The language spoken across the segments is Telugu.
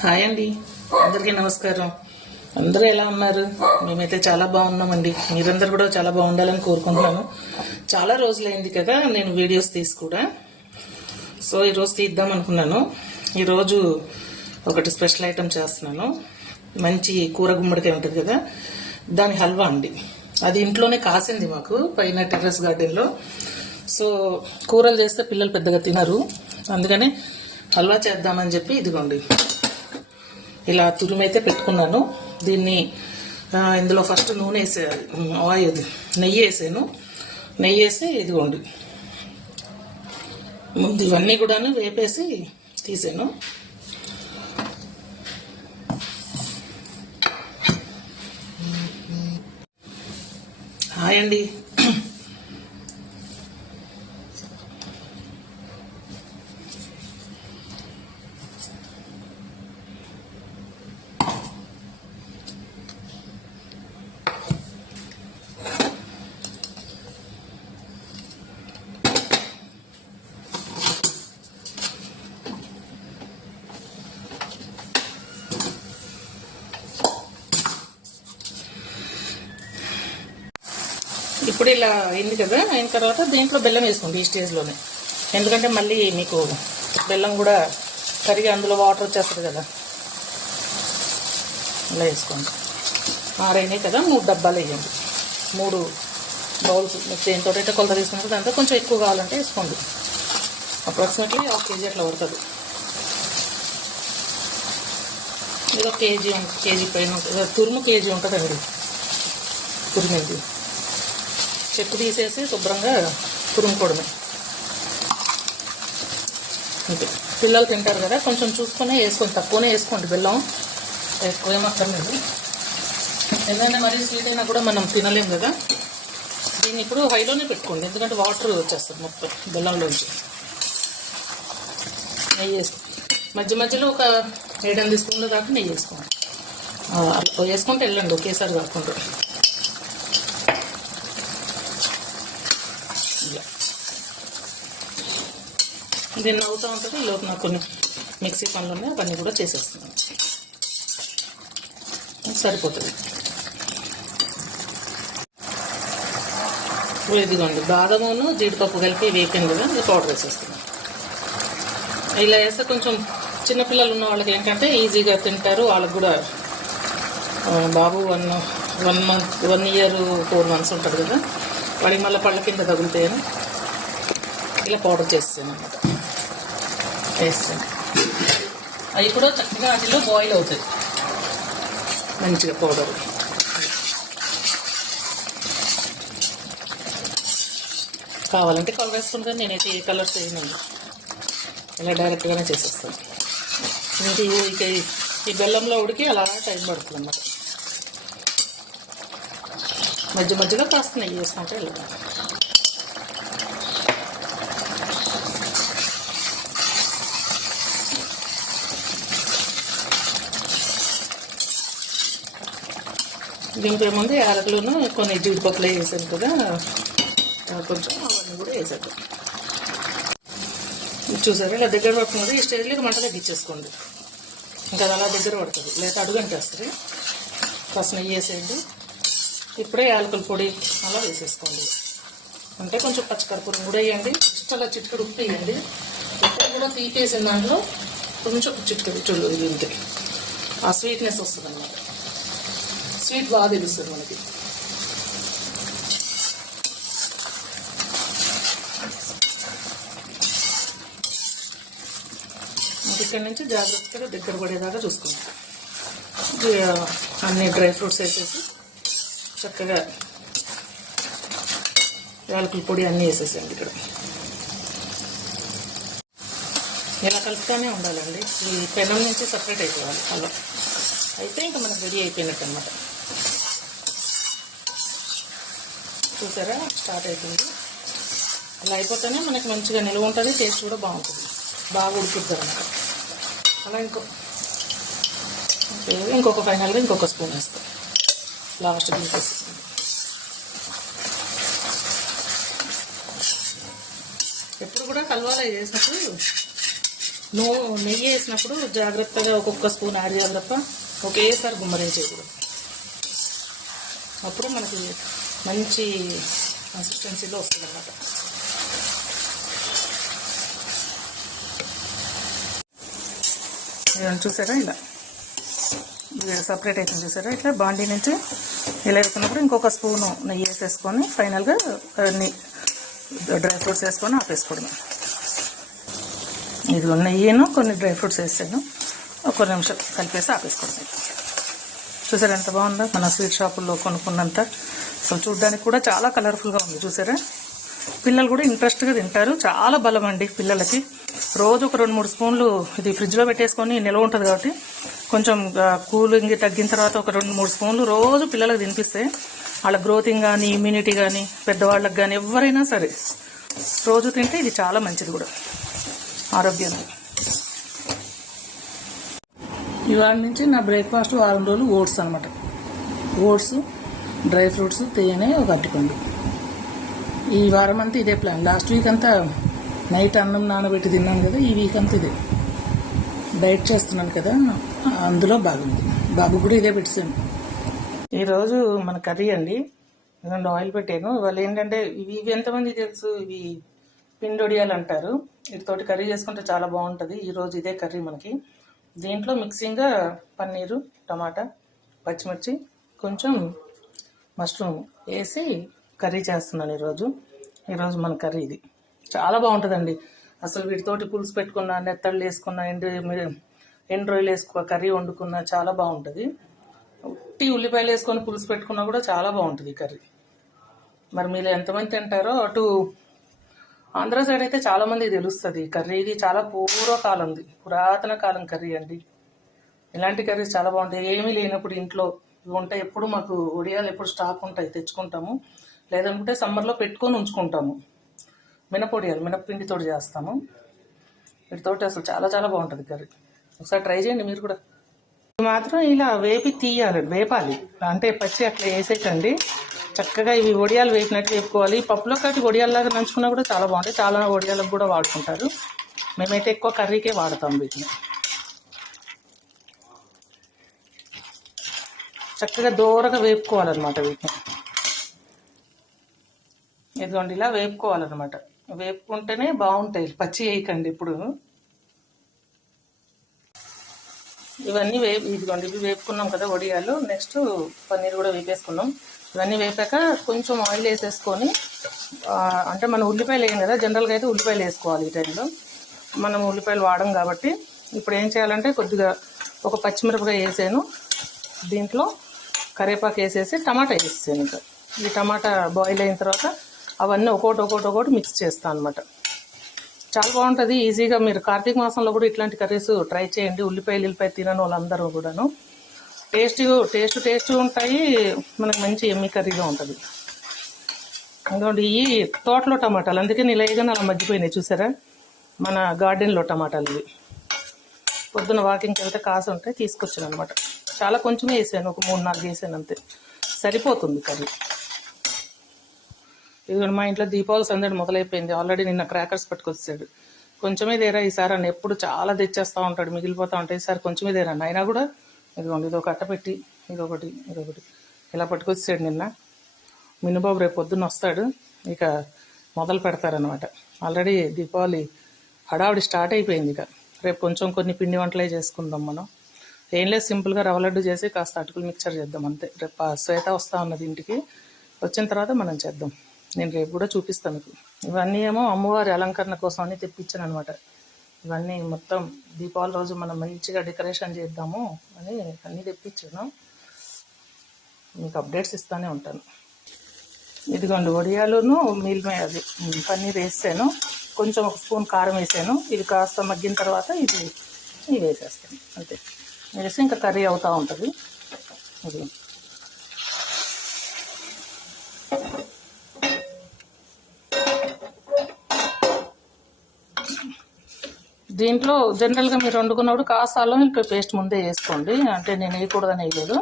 హాయ్ అండి, అందరికీ నమస్కారం. అందరూ ఎలా ఉన్నారు? మేమైతే చాలా బాగున్నామండి. మీరందరూ కూడా చాలా బాగుండాలని కోరుకుంటున్నాను. చాలా రోజులైంది కదా నేను వీడియోస్ తీసి కూడా. సో ఈరోజు తీద్దాం అనుకున్నాను. ఈరోజు ఒకటి స్పెషల్ ఐటమ్ చేస్తున్నాను. మంచి కూర గుమ్మడికాయ ఉంటుంది కదా, దాని హల్వా అండి. అది ఇంట్లోనే కాసింది మాకు పైన టెర్రస్ గార్డెన్లో. సో కూరలు చేస్తే పిల్లలు పెద్దగా తినరు, అందుకని హల్వా చేద్దామని చెప్పి ఇదిగోండి ఇలా తురిమైతే పెట్టుకున్నాను. దీన్ని ఇందులో ఫస్ట్ నూనె వేసేయాలి, ఆయిల్ నెయ్యి వేసాను. నెయ్యి వేసి ఇదిగోండి ముందు ఇవన్నీ కూడాను వేపేసి తీసాను. హాయ్ అండి. ఇప్పుడు ఇలా అయింది కదా, అయిన తర్వాత దీంట్లో బెల్లం వేసుకోండి ఈ స్టేజ్లోనే. ఎందుకంటే మళ్ళీ మీకు బెల్లం కూడా కరిగి అందులో వాటర్ వచ్చేస్తుంది కదా. ఇలా వేసుకోండి. ఆరైనాయి కదా, 3 డబ్బాలు వేయండి. 3 బౌల్స్ మీకు దేంతో అయితే కొలత తీసుకుంటే దాంట్లో కొంచెం ఎక్కువ కావాలంటే వేసుకోండి. అప్రాక్సిమేట్లీ 1 కేజీ అట్లా పడుతుంది. ఇది 1 కేజీ పైన ఉంటుంది. తురుము కేజీ ఉంటుందండి. తురిమింది చెట్టు తీసేసి శుభ్రంగా తురుముకోవడమే. అంతే, పిల్లలు తింటారు కదా, కొంచెం చూసుకునే వేసుకోండి. తక్కువనే వేసుకోండి బెల్లం, ఎక్కువ ఏమక్కర్లేదు. ఎందుకంటే మరీ స్వీట్ అయినా కూడా మనం తినలేము కదా. దీన్ని ఇప్పుడు హైలోనే పెట్టుకోండి, ఎందుకంటే వాటర్ వచ్చేస్తుంది మొత్తం బెల్లంలోంచి. నెయ్యి వేసుకోండి. మధ్య మధ్యలో ఒక 7-8 స్పూన్ల దాకా నెయ్యి వేసుకోండి. వేసుకుంటే వెళ్ళండి, ఒకేసారి కాకుండా. దీన్ని అవుతూ ఉంటుంది. ఈలోపు నాకు కొన్ని మిక్సీ పనులు ఉన్నాయి, అవన్నీ కూడా చేసేస్తున్నాను. సరిపోతుంది. ఇప్పుడు ఇదిగోండి బాదమును జీడిపప్పు కలిపి వేపింది కదా, ఇది పౌడర్ వేసేస్తున్నాను. ఇలా వేస్తే కొంచెం చిన్నపిల్లలు ఉన్న వాళ్ళకి ఏంటంటే ఈజీగా తింటారు. వాళ్ళకి కూడా బాబు 1 year 4 months ఉంటుంది కదా, వాడికి మళ్ళీ పళ్ళ కింద తగులుతాయని ఇలా పౌడర్ చేస్తాను అన్నమాట. వేస్తాను. అవి కూడా చక్కగా వాటిలో బాయిల్ అవుతాయి మంచిగా పౌడర్. కావాలంటే కలర్ వేసుకుంటాను, నేనైతే ఏ కలర్స్ వేయనండి, ఇలా డైరెక్ట్గానే చేసేస్తాను. ఇంకా ఈ బెల్లంలో ఉడికి అలా టైం పడుతుంది అన్నమాట. మధ్య మధ్యలో కాస్త నెయ్యి వేసుకుంటే వెళ్ళాలి. దీంట్లో ఏముంది, యాలకులను కొన్ని జీడిపప్పులు వేసాను కదా, కొంచెం అవన్నీ కూడా వేసాను. చూసారా ఇలా దగ్గర పడుతుంది. ఈ స్టేజ్లో మంట తగ్గించేసుకోండి, ఇంకా అలా దగ్గర పడుతుంది, లేదా అడుగంటేస్తుంది. కాస్త నెయ్యి వేసేయండి. ఇప్పుడే యాలకుల పొడి అలా వేసేసుకోండి. అంటే కొంచెం పచ్చికర్పూరం కూడా వేయండి. అలా చిటికెడు ఉప్పు వేయండి. ఉప్పు కూడా తీపేసిన దాంట్లో కొంచెం చిటికెడు చూడు, ఇది ఉంటే ఆ స్వీట్నెస్ వస్తుంది అన్నమాట. స్వీట్ బాగా తెలుస్తుంది మనకి. ఇక్కడ నుంచి జాగ్రత్తగా దగ్గర పడేదాకా చూసుకుంటాం. అన్ని డ్రై ఫ్రూట్స్ వేసేసి చక్కగా యాలకుల పొడి అన్నీ వేసేసాను. ఇక్కడ ఇలా కలుపుతానే ఉండాలండి. ఈ పెనం నుంచి సపరేట్ అయిపోవాలి. అలా అయితే ఇంకా మనకు రెడీ అయిపోయినట్టు అనమాట. చూసారా స్టార్ట్ అయిపోయింది. అలా అయిపోతేనే మనకి మంచిగా నిలువ ఉంటుంది, టేస్ట్ కూడా బాగుంటుంది, బాగా ఉడుకుతుంది అన్నమాట. అలా ఇంకొక ఫైనల్గా ఇంకొక స్పూన్ వేస్తాం లాస్ట్ తీసేస్తుంది. ఎప్పుడు కూడా కలవాలా చేసినప్పుడు నెయ్యి వేసినప్పుడు జాగ్రత్తగా ఒక్కొక్క స్పూన్ యాడ్ చేయాలి తప్ప ఒకేసారి గుమ్మరించేయకూడదు. అప్పుడు మనకి మంచి కన్సిస్టెన్సీలో వస్తుంది అన్నమాట. చూసారా ఇలా సపరేట్ అవుతుంది, చూసారా ఇట్లా బాండీ నుంచి ఇలా వేసుకున్నప్పుడు ఇంకొక స్పూను నెయ్యి వేసేసుకొని ఫైనల్గా అన్ని డ్రై ఫ్రూట్స్ వేసుకొని ఆపేసుకోవడం. ఇది నెయ్యిను కొన్ని డ్రై ఫ్రూట్స్ వేసాను, ఒక నిమిషం కలిపేసి ఆపేసుకోవడం. చూసారా ఎంత బాగుందో, మన స్వీట్ షాపుల్లో కొనుక్కున్నంత. అసలు చూడడానికి కూడా చాలా కలర్ఫుల్గా ఉంది చూసారా. పిల్లలు కూడా ఇంట్రెస్ట్గా తింటారు, చాలా బలం అండి పిల్లలకి. రోజు ఒక 2-3 స్పూన్లు ఇది ఫ్రిడ్జ్లో పెట్టేసుకొని నిల్వ ఉంటుంది కాబట్టి కొంచెం కూలింగ్ తగ్గిన తర్వాత ఒక 2-3 స్పూన్లు రోజు పిల్లలకు తినిపిస్తే వాళ్ళ గ్రోతింగ్ కానీ ఇమ్యూనిటీ కానీ పెద్దవాళ్ళకి కానీ ఎవరైనా సరే రోజు తింటే ఇది చాలా మంచిది కూడా ఆరోగ్యానికి. ఇవాళ నుంచి నా బ్రేక్ఫాస్ట్ వారం రోజులు ఓట్స్ అనమాట. ఓట్స్, డ్రై ఫ్రూట్స్, తేనె, ఒక అరటిపండు. ఈ వారం అంతా ఇదే ప్లాన్. లాస్ట్ వీక్ అంతా నైట్ అన్నం నానబెట్టి తిన్నాను కదా, ఈ వీక్ అంతా ఇదే డైట్ చేస్తున్నాను కదా, అందులో బాగుంది. బాబు కూడా ఇదే పెట్టాను. ఈరోజు మన కర్రీ అండి, ఎందుకంటే ఆయిల్ పెట్టాను. వాళ్ళు ఏంటంటే ఇవి ఎంతమంది తెలుసు, ఇవి పిండొడియాలు అంటారు. వీటితోటి కర్రీ చేసుకుంటే చాలా బాగుంటుంది. ఈరోజు ఇదే కర్రీ మనకి. దీంట్లో మిక్సింగ్గా పన్నీరు, టమాటా, పచ్చిమిర్చి, కొంచెం మష్రూమ్ వేసి కర్రీ చేస్తున్నాను ఈరోజు మన కర్రీ ఇది చాలా బాగుంటుందండి. అసలు వీటితోటి పులుసు పెట్టుకున్న, నెత్తళ్ళు వేసుకున్న, ఎండు రొయ్యలు వేసుకున్న కర్రీ వండుకున్న చాలా బాగుంటుంది. ఉట్టి ఉల్లిపాయలు వేసుకొని పులుసు పెట్టుకున్నా కూడా చాలా బాగుంటుంది ఈ కర్రీ. మరి మీరు ఎంతమంది తింటారో, అటు ఆంధ్ర సైడ్ అయితే చాలా మంది తెలుస్తుంది ఈ కర్రీ. ఇది చాలా పూర్వకాలంది, పురాతన కాలం కర్రీ అండి. ఇలాంటి కర్రీస్ చాలా బాగుంటాయి. ఏమీ లేనప్పుడు ఇంట్లో ఇవి ఉంటాయి. ఎప్పుడు మాకు ఒడియాలు ఎప్పుడు స్టాక్ ఉంటాయి, తెచ్చుకుంటాము. లేదనుకుంటే సమ్మర్లో పెట్టుకొని ఉంచుకుంటాము. మినపొడియాలు, మినప్పిండితో చేస్తాము. వీటితోటి అసలు చాలా చాలా బాగుంటుంది కర్రీ. ఒకసారి ట్రై చేయండి మీరు కూడా. మాత్రం ఇలా వేపాలి అంటే పచ్చి అట్లా వేసేటండి. చక్కగా ఇవి ఒడియాలు వేసినట్టు వేపుకోవాలి. పప్పులో కట్టి ఒడియాల్లాగా నంచుకున్నా కూడా చాలా బాగుంటాయి. చాలా ఒడియాలకు కూడా వాడుకుంటారు. మేమైతే ఎక్కువ కర్రీకే వాడతాం వీటిని. చక్కగా దూరగా వేపుకోవాలన్నమాట వీటిని. ఇదిగోండి ఇలా వేపుకోవాలన్నమాట. వేపుకుంటేనే బాగుంటాయి, పచ్చి వేయకండి. ఇప్పుడు ఇవన్నీ ఇదిగోండి ఇవి వేపుకున్నాం కదా వడియాలు. నెక్స్ట్ పన్నీర్ కూడా వేపేసుకున్నాం. ఇవన్నీ వేపాక కొంచెం ఆయిల్ వేసేసుకొని, అంటే మనం ఉల్లిపాయలు వేయం కదా, జనరల్గా అయితే ఉల్లిపాయలు వేసుకోవాలి. ఈ టైంలో మనం ఉల్లిపాయలు వాడం కాబట్టి ఇప్పుడు ఏం చేయాలంటే కొద్దిగా ఒక పచ్చిమిరపకాయ వేసాను, దీంట్లో కరివేపాకు వేసేసి టమాటా వేసేసాను. ఇంకా ఈ టమాటా బాయిల్ అయిన తర్వాత అవన్నీ ఒక్కొక్కటి మిక్స్ చేస్తాను అనమాట. చాలా బాగుంటుంది. ఈజీగా మీరు కార్తీక మాసంలో కూడా ఇట్లాంటి కర్రీస్ ట్రై చేయండి. ఉల్లిపాయ తినని వాళ్ళందరూ కూడాను టేస్ట్ ఉంటాయి. మనకు మంచి ఎమ్మి కర్రీగా ఉంటుంది. ఎందుకంటే ఈ తోటలో టమాటాలు, అందుకే నిలయగానే అలా మగ్గిపోయినాయి చూసారా. మన గార్డెన్లో టమాటాలు ఇవి. పొద్దున వాకింగ్కి వెళ్తే కాసు ఉంటాయి, తీసుకొచ్చాను అనమాట. చాలా కొంచెమే వేసాను, ఒక 3-4 వేసాను అంతే, సరిపోతుంది కర్రీ. ఇది మా ఇంట్లో దీపావళి సందడి మొదలైపోయింది. ఆల్రెడీ నిన్న క్రాకర్స్ పట్టుకొచ్చాడు. కొంచెమే దేరా ఈసారి అని ఎప్పుడు చాలా తెచ్చేస్తూ ఉంటాడు, మిగిలిపోతూ ఉంటాయి. ఈసారి కొంచెమే దేరా అయినా కూడా ఇదిగోండి ఇది ఒక అట్ట పెట్టి ఇదొకటి ఇలా పట్టుకొచ్చాడు నిన్న. మినుబాబు రేపు పొద్దున్న వస్తాడు, ఇక మొదలు పెడతారనమాట. ఆల్రెడీ దీపావళి హడావుడి స్టార్ట్ అయిపోయింది. ఇక రేపు కొంచెం కొన్ని పిండి వంటలే చేసుకుందాం మనం. ఏం లేదు, సింపుల్గా రవ్వ లడ్డు చేసి కాస్త అటుకులు మిక్చర్ చేద్దాం అంతే. రేపు శ్వేత వస్తూ ఉన్నది ఇంటికి, వచ్చిన తర్వాత మనం చేద్దాం. నేను రేపు కూడా చూపిస్తాను మీకు. ఇవన్నీ ఏమో అమ్మవారి అలంకరణ కోసం అని తెప్పించాను అనమాట. ఇవన్నీ మొత్తం దీపావళి రోజు మనం మంచిగా డెకరేషన్ చేద్దాము అని అన్నీ తెప్పించాను. మీకు అప్డేట్స్ ఇస్తూనే ఉంటాను. ఇదిగోండి వడియాలును అది పన్నీర్ వేసాను, కొంచెం ఒక స్పూన్ కారం వేసాను. ఇది కాస్త మగ్గిన తర్వాత ఇది వేసేస్తాను అంతే. వేసి ఇంకా కర్రీ అవుతూ ఉంటుంది. అది దీంట్లో జనరల్గా మీరు వండుకున్నప్పుడు కాస్త అల్లం వెల్లుల్లి పేస్ట్ ముందే వేసుకోండి. అంటే నేను వేయకూడదని వేయలేదు,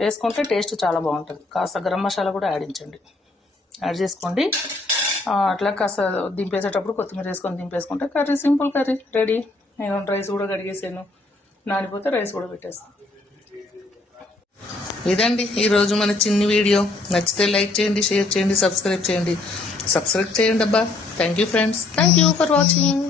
వేసుకుంటే టేస్ట్ చాలా బాగుంటుంది. కాస్త గరం మసాలా కూడా యాడ్ చేసుకోండి. అట్లా కాస్త దింపేసేటప్పుడు కొత్తిమీర వేసుకొని దింపేసుకుంటే కర్రీ, సింపుల్ కర్రీ రెడీ. నేను రైస్ కూడా కడిగేసాను, నానిపోతే రైస్ కూడా పెట్టేస్తాను. ఇదండి ఈరోజు మన చిన్ని వీడియో. నచ్చితే లైక్ చేయండి, షేర్ చేయండి, సబ్స్క్రైబ్ చేయండి అబ్బా. Thank you friends, thank you for watching.